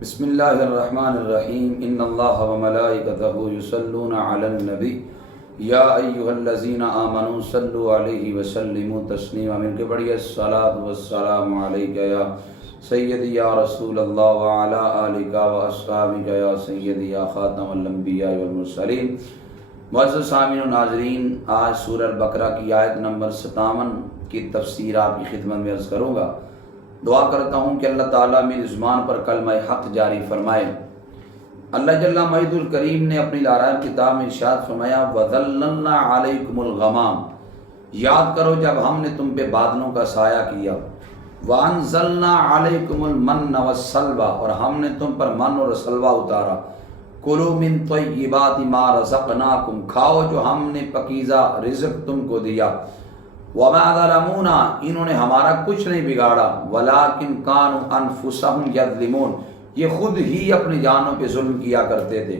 بسم اللہ الرحمن الرحیم ان اللہ وملائکتہ یصلون علی النبی یا ایھا الذین آمنوا صلوا علیہ وسلموا تسلیما۔ من کے بڑی الصلاۃ والسلام علیک یا سیدی یا رسول اللہ وعلی آلک واصحابک یا سیدی یا خاتم الانبیاء والمرسلین۔ معزز سامعین و ناظرین، آج سورہ البقرہ کی آیت نمبر 57 کی تفسیر آپ کی خدمت میں عرض کروں گا۔ دعا کرتا ہوں کہ اللہ تعالیٰ میری زبان پر کلمہ حق جاری فرمائے۔ اللہ جل مجید الکریم نے اپنی لارائم کتاب میں ارشاد فرمایا وَظَلَّلْنَا عَلَيْكُمُ الْغَمَامَ، یاد کرو جب ہم نے تم پہ بادلوں کا سایہ کیا، وَأَنزَلْنَا عَلَيْكُمُ الْمَنَّ وَالسَّلْوَىٰ، اور ہم نے تم پر من اور سلوہ اتارا، کُلُوا مِن طَیِّبَاتِ مَا رَزَقْنَاکُمْ، کھاؤ جو ہم نے پکیزہ رزق تم کو دیا، وَمَا ظَلَمُونَا، انہوں نے ہمارا کچھ نہیں بگاڑا، وَلَٰكِن كَانُوا أَنفُسَهُمْ يَظْلِمُونَ، یہ خود ہی اپنی جانوں پہ ظلم کیا کرتے تھے۔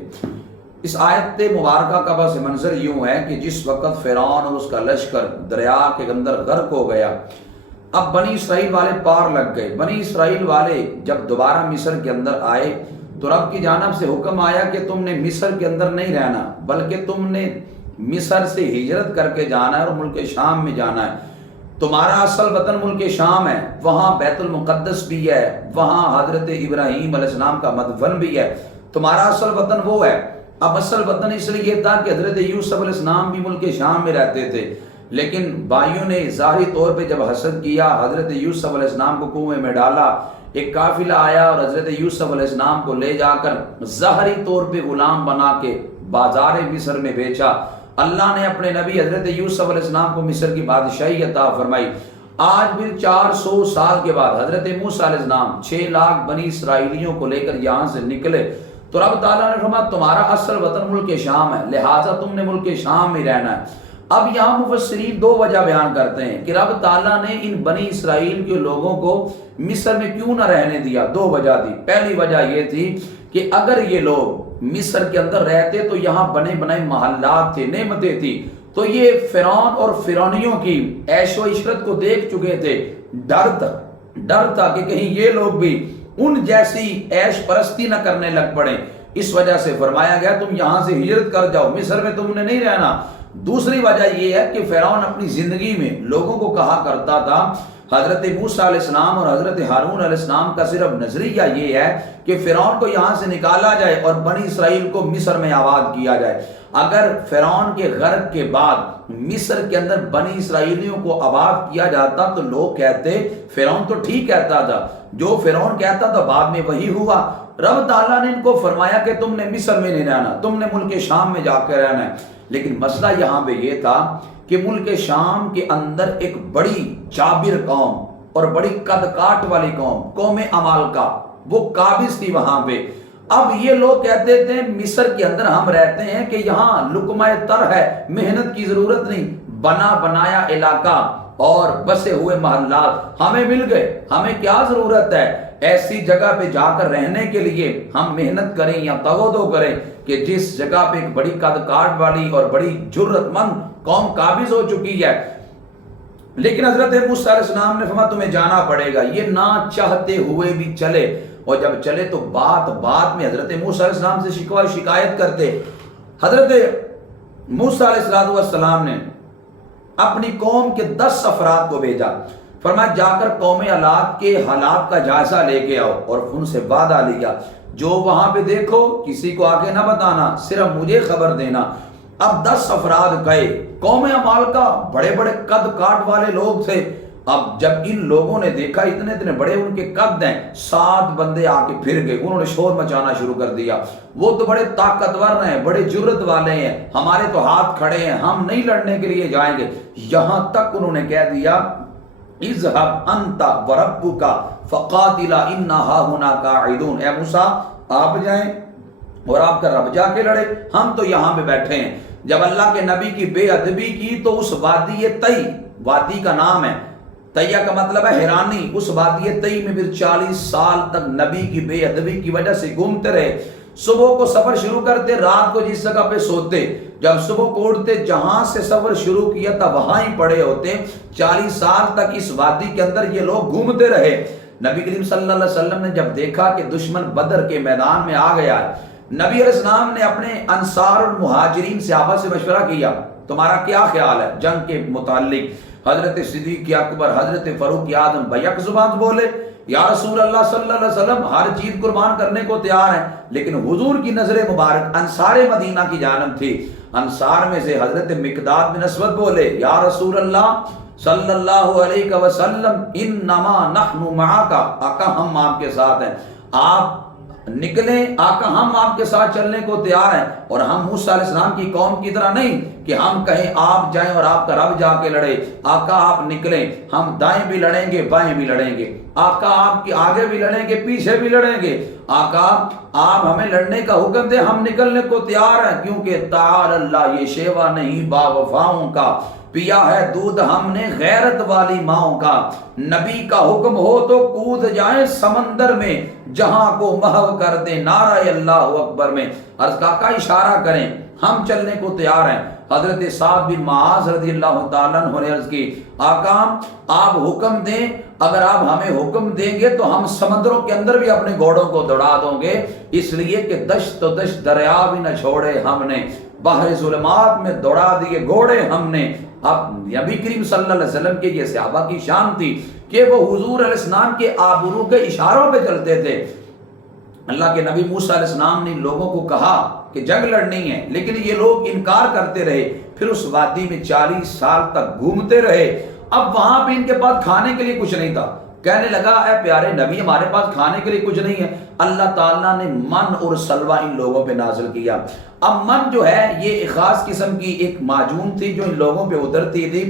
اس آیت مبارکہ کا بس منظر یوں ہے کہ جس وقت فرعون اور اس کا لشکر دریا کے اندر غرق ہو گیا، اب بنی اسرائیل والے پار لگ گئے۔ بنی اسرائیل والے جب دوبارہ مصر کے اندر آئے تو رب کی جانب سے حکم آیا کہ تم نے مصر کے اندر نہیں رہنا، بلکہ تم نے مصر سے ہجرت کر کے جانا ہے اور ملک شام میں جانا ہے۔ تمہارا اصل وطن ملک شام ہے، وہاں بیت المقدس بھی ہے، وہاں حضرت ابراہیم علیہ السلام کا مدفن بھی ہے، تمہارا اصل وطن وہ ہے۔ اب اصل وطن اس لیے تھا کہ حضرت یوسف علیہ السلام بھی ملک شام میں رہتے تھے، لیکن بھائیوں نے ظاہری طور پہ جب حسد کیا، حضرت یوسف علیہ السلام کو کنویں میں ڈالا، ایک قافلہ آیا اور حضرت یوسف علیہ السلام کو لے جا کر ظاہری طور پہ غلام بنا کے بازار مصر میں بیچا۔ اللہ نے اپنے نبی حضرت یوسف علیہ السلام کو مصر کی بادشاہی عطا فرمائی۔ آج بھی 400 سال کے بعد حضرت موسیٰ علیہ السلام 6 لاکھ بنی اسرائیلیوں کو لے کر یہاں سے نکلے تو رب تعالیٰ نے فرمایا تمہارا اصل وطن ملک شام ہے، لہٰذا تم نے ملک شام میں رہنا ہے۔ اب یہاں مفسرین 2 وجہ بیان کرتے ہیں کہ رب تعالیٰ نے ان بنی اسرائیل کے لوگوں کو مصر میں کیوں نہ رہنے دیا۔ 2 وجہ تھی۔ پہلی وجہ یہ تھی کہ اگر یہ لوگ مصر کے اندر رہتے تو یہاں بنے بنائے محلات تھے، نعمتیں تھی، تو یہ فرعون اور فرعونیوں کی عیش و عشرت کو دیکھ چکے تھے۔ ڈر تھا کہ کہیں یہ لوگ بھی ان جیسی عیش پرستی نہ کرنے لگ پڑے، اس وجہ سے فرمایا گیا تم یہاں سے ہجرت کر جاؤ، مصر میں تم نے نہیں رہنا۔ دوسری وجہ یہ ہے کہ فرعون اپنی زندگی میں لوگوں کو کہا کرتا تھا، حضرت موسیٰ علیہ السلام اور حضرت ہارون علیہ السلام کا صرف نظریہ یہ ہے کہ فرعون کو یہاں سے نکالا جائے اور بنی اسرائیل کو مصر میں آباد کیا جائے۔ اگر فرعون کے غرق کے بعد مصر کے اندر بنی اسرائیلیوں کو آباد کیا جاتا تو لوگ کہتے فرعون تو ٹھیک کہتا تھا، جو فرعون کہتا تھا بعد میں وہی ہوا۔ رب تعالیٰ نے ان کو فرمایا کہ تم نے مصر میں نہیں رہنا، تم نے ملک شام میں جا کے رہنا ہے۔ لیکن مسئلہ یہاں پہ یہ تھا کہ ملک شام کے اندر ایک بڑی جابر قوم اور بڑی قد کاٹ والی قوم عمالقہ، وہ قابض تھی وہاں پہ۔ اب یہ لوگ کہتے تھے مصر کے اندر ہم رہتے ہیں کہ یہاں لقمہ تر ہے، محنت کی ضرورت نہیں، بنا بنایا علاقہ اور بسے ہوئے محلات ہمیں مل گئے، ہمیں کیا ضرورت ہے ایسی جگہ پہ جا کر رہنے کے لیے ہم محنت کریں یا تغدو کریں کہ جس جگہ پہ ایک بڑی قد کاٹ والی اور بڑی جرت مند قوم قابض ہو چکی ہے۔ لیکن حضرت موسیٰ علیہ السلام نے فرمایا تمہیں جانا پڑے گا، یہ نہ چاہتے ہوئے بھی چلے، اور جب چلے تو بات میں حضرت موسیٰ علیہ السلام سے شکایت کرتے۔ حضرت موسیٰ علیہ السلام نے اپنی قوم کے 10 افراد کو بھیجا، فرمایا جا کر قوم حالات کے حالات کا جائزہ لے کے آؤ، اور ان سے وعدہ لیا جو وہاں پہ دیکھو کسی کو آگے نہ بتانا، صرف مجھے خبر دینا۔ اب 10 افراد گئے، قوم عمالقہ بڑے بڑے قد کاٹ والے لوگ تھے۔ اب جب ان لوگوں نے دیکھا اتنے بڑے ان کے قد ہیں، 7 بندے آ کے پھر گئے، انہوں نے شور مچانا شروع کر دیا، وہ تو بڑے طاقتور ہیں، بڑے جرت والے ہیں، ہمارے تو ہاتھ کھڑے ہیں، ہم نہیں لڑنے کے لیے جائیں گے۔ یہاں تک انہوں نے کہہ دیا اذهب انت وربک فقاتلا انا ہاہنا قاعدون، اے موسیٰ آپ جائیں اور آپ کا رب جا کے لڑے، ہم تو یہاں پہ بیٹھے ہیں۔ جب اللہ کے نبی کی بے ادبی کی تو اس وادی تئی، وادی کا نام ہے، تیہ کا مطلب ہے حیرانی، اس وادی تئی میں پھر 40 سال تک نبی کی بے ادبی کی وجہ سے گھومتے رہے۔ صبح کو سفر شروع کرتے، رات کو جس جگہ پہ سوتے، جب صبح کو اٹھتے جہاں سے سفر شروع کیا تھا وہاں ہی پڑے ہوتے۔ 40 سال تک اس وادی کے اندر یہ لوگ گھومتے رہے۔ نبی کریم صلی اللہ علیہ وسلم نے جب دیکھا کہ دشمن بدر کے میدان میں آ گیا ہے، نبی علیہ السلام نے اپنے انصار المہاجرین صحابہ سے مشورہ کیا، تمہارا کیا خیال ہے جنگ کے متعلق؟ حضرت صدیق اکبر، حضرت فاروق اعظم بیک زبان بولے، یا رسول اللہ صلی اللہ علیہ وسلم ہر چیز قربان کرنے کو تیار ہیں، لیکن حضور کی نظر مبارک انصار مدینہ کی جانب تھی۔ انصار میں سے حضرت مقداد بن اسود بولے، یا رسول اللہ صلی اللہ علیہ وسلم انما نحن معاک، آقا ہم آپ کے ساتھ ہیں، آپ نکلیں، آقا ہم آپ کے ساتھ چلنے کو تیار ہیں، اور ہم موسیٰ علیہ السلام کی قوم کی طرح نہیں کہ ہم کہیں آپ جائیں اور آپ کا رب جا کے لڑے، آقا آپ نکلیں، ہم دائیں بھی لڑیں گے بائیں بھی لڑیں گے، آقا آپ کے آگے بھی لڑیں گے پیچھے بھی لڑیں گے، آقا آپ ہمیں لڑنے کا حکم دیں، ہم نکلنے کو تیار ہیں، کیونکہ تعالی اللہ، یہ شیوا نہیں با وفاؤں کا، پیا ہے دودھ ہم نے غیرت والی ماؤں کا، نبی کا حکم ہو تو کود جائیں سمندر میں، جہاں کو محو کر دیں نعرہ اللہ اکبر میں۔ عرض کا اشارہ کریں، ہم چلنے کو تیار ہیں۔ حضرت سعد بن معاذ رضی اللہ تعالیٰ عنہ نے عرض کی، آقا آپ حکم دیں، اگر آپ ہمیں حکم دیں گے تو ہم سمندروں کے اندر بھی اپنے گھوڑوں کو دوڑا دوں گے، اس لیے کہ دشت و دشت دریا بھی نہ چھوڑے ہم نے، بحر ظلمات میں دوڑا دیے گھوڑے ہم نے۔ اب نبی کریم صلی اللہ علیہ وسلم کے یہ صحابہ کی شان تھی کہ وہ حضور علیہ السلام کے آبرو کے اشاروں پہ چلتے تھے۔ اللہ کے نبی موسیٰ علیہ السلام نے لوگوں کو کہا کہ جنگ لڑنی ہے، لیکن یہ لوگ انکار کرتے رہے، پھر اس وادی میں 40 سال تک گھومتے رہے۔ اب وہاں پہ ان کے پاس کھانے کے لیے کچھ نہیں تھا، کہنے لگا اے پیارے نبی ہمارے پاس کھانے کے لیے کچھ نہیں ہے۔ اللہ تعالیٰ نے من اور سلوہ ان لوگوں پہ نازل کیا۔ اب من جو ہے یہ ایک خاص قسم کی ایک معجون تھی جو ان لوگوں پہ اترتی تھی۔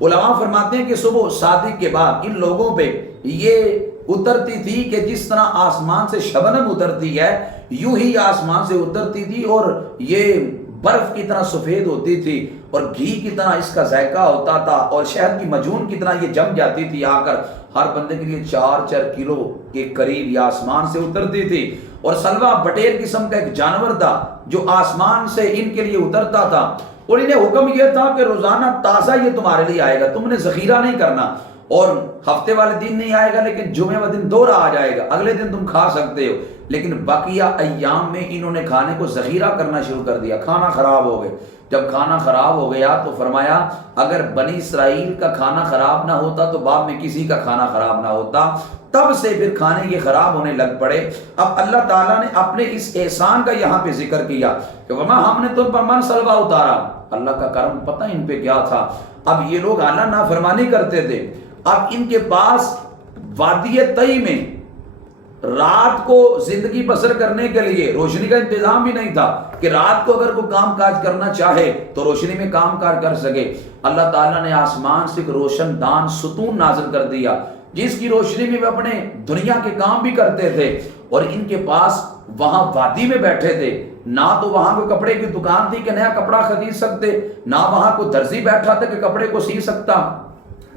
علماء فرماتے ہیں کہ صبح صادق کے بعد ان لوگوں پہ یہ اترتی تھی کہ جس طرح آسمان سے شبنم اترتی ہے، یوں ہی آسمان سے اترتی تھی، اور یہ برف کی طرح سفید ہوتی تھی، اور گھی کی طرح اس کا ذائقہ ہوتا تھا، اور شہد کی مجون کی طرح یہ جم جاتی تھی، آ کر ہر بندے کے لیے 4 کلو کے قریب یہ آسمان سے اترتی تھی۔ اور سلوہ بٹیر قسم کا ایک جانور تھا جو آسمان سے ان کے لیے اترتا تھا، اور انہیں حکم یہ تھا کہ روزانہ تازہ یہ تمہارے لیے آئے گا، تم نے ذخیرہ نہیں کرنا، اور ہفتے والے دن نہیں آئے گا لیکن جمعے والے دن دوہرا آ جائے گا، اگلے دن تم کھا سکتے ہو۔ لیکن بقیہ ایام میں انہوں نے کھانے کو ذخیرہ کرنا شروع کر دیا، کھانا خراب ہو گئے۔ جب کھانا خراب ہو گیا تو فرمایا اگر بنی اسرائیل کا کھانا خراب نہ ہوتا تو بعد میں کسی کا کھانا خراب نہ ہوتا، تب سے پھر کھانے کے خراب ہونے لگ پڑے۔ اب اللہ تعالیٰ نے اپنے اس احسان کا یہاں پہ ذکر کیا کہ ہم نے تم پر من سلوہ اتارا۔ اللہ کا کرم پتہ ان پہ کیا تھا۔ اب یہ لوگ اعلیٰ نافرمانی کرتے تھے، اب ان کے پاس وادی طی میں رات کو زندگی بسر کرنے کے لیے روشنی کا انتظام بھی نہیں تھا کہ رات کو اگر کوئی کام کاج کرنا چاہے تو روشنی میں کام کاج کر سکے۔ اللہ تعالیٰ نے آسمان سے ایک روشن دان ستون نازل کر دیا جس کی روشنی میں وہ اپنے دنیا کے کام بھی کرتے تھے، اور ان کے پاس وہاں وادی میں بیٹھے تھے، نہ تو وہاں کوئی کپڑے کی دکان تھی کہ نیا کپڑا خرید سکتے، نہ وہاں کوئی درزی بیٹھا تھا کہ کپڑے کو سی سکتا،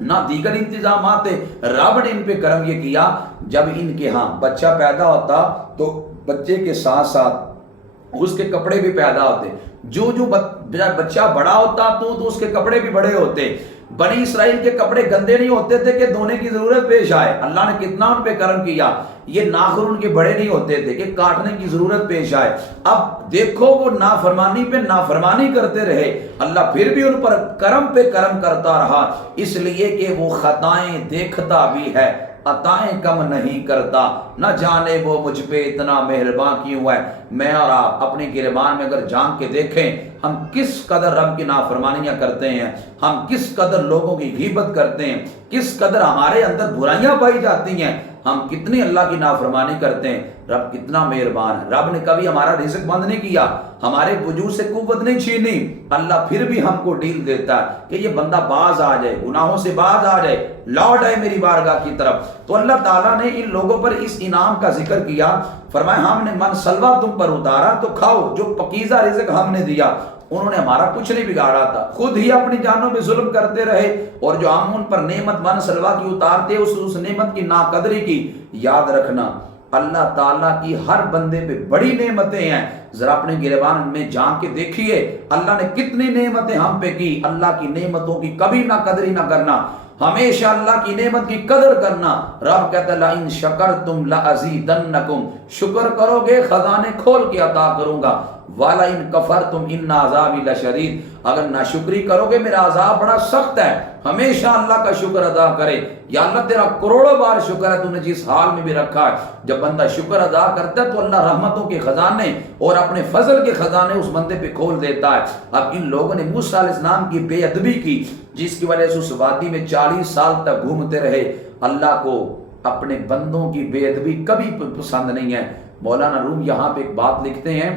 نہ دیگر انتظامات تھے۔ رب نے ان پہ کرم یہ کیا، جب ان کے ہاں بچہ پیدا ہوتا تو بچے کے ساتھ ساتھ اس کے کپڑے بھی پیدا ہوتے، جو جو بچہ بڑا ہوتا تو اس کے کپڑے بھی بڑے ہوتے۔ بنی اسرائیل کے کپڑے گندے نہیں ہوتے تھے کہ دھونے کی ضرورت پیش آئے، اللہ نے کتنا ان پہ کرم کیا۔ یہ ناخن ان کے بڑے نہیں ہوتے تھے کہ کاٹنے کی ضرورت پیش آئے۔ اب دیکھو وہ نافرمانی پہ نافرمانی کرتے رہے، اللہ پھر بھی ان پر کرم پہ کرم کرتا رہا، اس لیے کہ وہ خطائیں دیکھتا بھی ہے، عطائیں کم نہیں کرتا، نہ جانے وہ مجھ پہ اتنا مہربان کیوں ہے۔ میں اور آپ اپنی گریبان میں اگر جھانک کے دیکھیں ہم کس قدر رب کی نافرمانیاں کرتے ہیں، ہم کس قدر لوگوں کی غیبت کرتے ہیں، کس قدر ہمارے اندر برائیاں پائی جاتی ہیں، ہم کتنی اللہ کی نافرمانی کرتے ہیں۔ رب کتنا مہربان ہے، رب نے کبھی ہمارا رزق بند نہیں کیا، ہمارے وجود سے قوت نہیں چھینی، اللہ پھر بھی ہم کو ڈیل دیتا ہے کہ یہ بندہ باز آ جائے، گناہوں سے باز آ جائے، لوٹ آئے میری بارگاہ کی طرف۔ تو اللہ تعالیٰ نے ان لوگوں پر اس انعام کا ذکر کیا، فرمایا ہم نے من سلوہ تم پر اتارا تو کھاؤ جو پکیزہ رزق ہم نے دیا۔ انہوں نے ہمارا کچھ نہیں بگاڑا تھا، خود ہی اپنی جانوں پہ ظلم کرتے رہے، اور جو ہم ان پر نعمت من سلوہ کی اتارتے اس نعمت کی ناقدری کی۔ یاد رکھنا اللہ تعالیٰ کی ہر بندے پہ بڑی نعمتیں ہیں، ذرا اپنے گریبان میں جان کے دیکھیے اللہ نے کتنی نعمتیں ہم پہ کی. اللہ کی نعمتوں کی کبھی نہ قدری نہ کرنا, ہمیشہ اللہ کی نعمت کی قدر کرنا. رب کہتا ہے لَإِن شَكَرْتُمْ لَأَزِيدَنَّكُمْ, شکر کرو گے خزانے کھول کے عطا کروں گا. وَلَئِن كَفَرْتُمْ إِنَّ عَذَابِي لَشَدِيدٌ, اگر ناشکری کرو گے میرا عذاب بڑا سخت ہے. ہمیشہ اللہ کا شکر ادا کرے. یا اللہ تیرا کروڑوں بار شکر ہے, تو نے جس حال میں بھی رکھا ہے. جب بندہ شکر ادا کرتا ہے تو اللہ رحمتوں کے خزانے اور اپنے فضل کے خزانے اس بندے پہ کھول دیتا ہے. اب ان لوگوں نے موسیٰ علیہ السلام کی بے ادبی کی, جس کی وجہ سے اس وادی میں 40 سال تک گھومتے رہے. اللہ کو اپنے بندوں کی بے ادبی کبھی پسند نہیں ہے. مولانا روم یہاں پہ ایک بات لکھتے ہیں.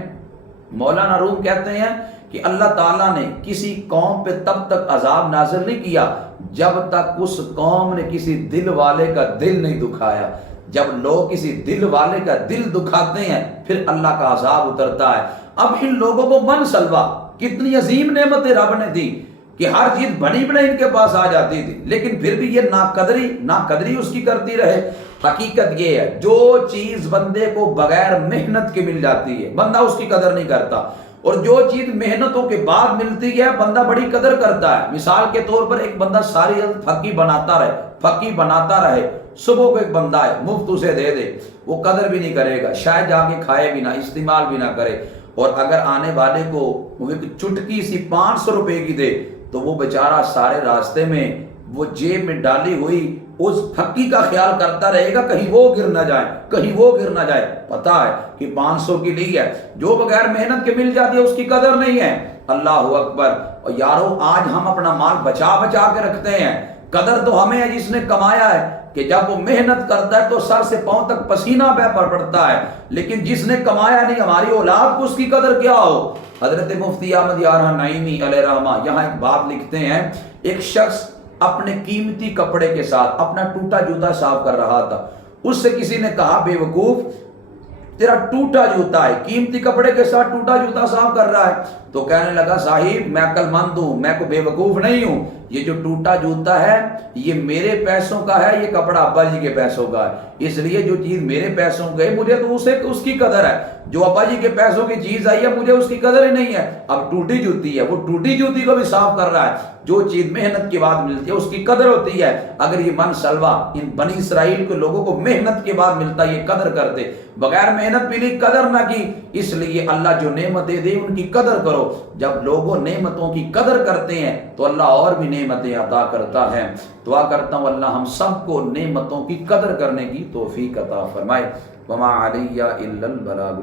مولانا روم کہتے ہیں کہ اللہ تعالیٰ نے کسی قوم پہ تب تک عذاب نازل نہیں کیا جب تک اس قوم نے کسی دل والے کا دل نہیں دکھایا. جب لوگ کسی دل والے کا دل دکھاتے ہیں پھر اللہ کا عذاب اترتا ہے. اب ان لوگوں کو من سلوا, کتنی عظیم نعمتیں رب نے دی کہ ہر چیز بنی بنائی ان کے پاس آ جاتی تھی, لیکن پھر بھی یہ ناقدری اس کی کرتی رہے. حقیقت یہ ہے جو چیز بندے کو بغیر محنت کے مل جاتی ہے بندہ اس کی قدر نہیں کرتا, اور جو چیز محنتوں کے بعد ملتی ہے بندہ بڑی قدر کرتا ہے. مثال کے طور پر ایک بندہ ساری پھکی بناتا رہے, صبح کو ایک بندہ ہے مفت اسے دے دے, وہ قدر بھی نہیں کرے گا, شاید جا کے کھائے بھی نہ, استعمال بھی نہ کرے. اور اگر آنے والے کو وہ ایک چٹکی سی 500 روپے کی دے تو وہ بیچارہ سارے راستے میں وہ جیب میں ڈالی ہوئی اس پھکی کا خیال کرتا رہے گا کہیں وہ گر نہ جائے. پتا ہے کہ 500 کی لی ہے, جو بغیر محنت کے مل جاتی ہے اس کی قدر نہیں ہے. اللہ اکبر. اور یارو آج ہم اپنا مال بچا کے رکھتے ہیں, قدر تو ہمیں ہے جس نے کمایا ہے کہ جب وہ محنت کرتا ہے تو سر سے پاؤں تک پسینہ بہ پڑتا ہے, لیکن جس نے کمایا نہیں ہماری اولاد کو اس کی قدر کیا ہو. حضرت مفتی احمد یارہ نعیمی علیہ رحمہ یہاں ایک بات لکھتے ہیں. ایک شخص اپنے قیمتی کپڑے کے ساتھ اپنا ٹوٹا جوتا صاف کر رہا تھا. اس سے کسی نے کہا بے وقوف, تیرا ٹوٹا جوتا ہے, قیمتی کپڑے کے ساتھ ٹوٹا جوتا صاف کر رہا ہے. تو کہنے لگا صاحب میں عقل مند ہوں, میں کوئی بے وقوف نہیں ہوں, یہ جو ٹوٹا جوتا ہے یہ میرے پیسوں کا ہے, یہ کپڑا ابا جی کے پیسوں کا ہے, اس لیے جو چیز میرے پیسوں گئے مجھے تو اس کی قدر ہے, جو ابا جی کے پیسوں کی چیز آئی ہے مجھے اس کی قدر ہی نہیں ہے. اب ٹوٹی جوتی ہے, وہ ٹوٹی جوتی کو بھی صاف کر رہا ہے. جو چیز محنت کے بعد ملتی ہے اس کی قدر ہوتی ہے. اگر یہ من سلوا ان بنی اسرائیل کے لوگوں کو محنت کے بعد ملتا یہ قدر کرتے, بغیر محنت ملی قدر نہ کی. اس لیے اللہ جو نعمتیں دے ان کی قدر کرو. جب لوگوں نعمتوں کی قدر کرتے ہیں تو اللہ اور بھی نعمتیں عطا کرتا ہے. دعا کرتا ہوں اللہ ہم سب کو نعمتوں کی قدر کرنے کی توفیق عطا فرمائے. وما علی الا البلاغ.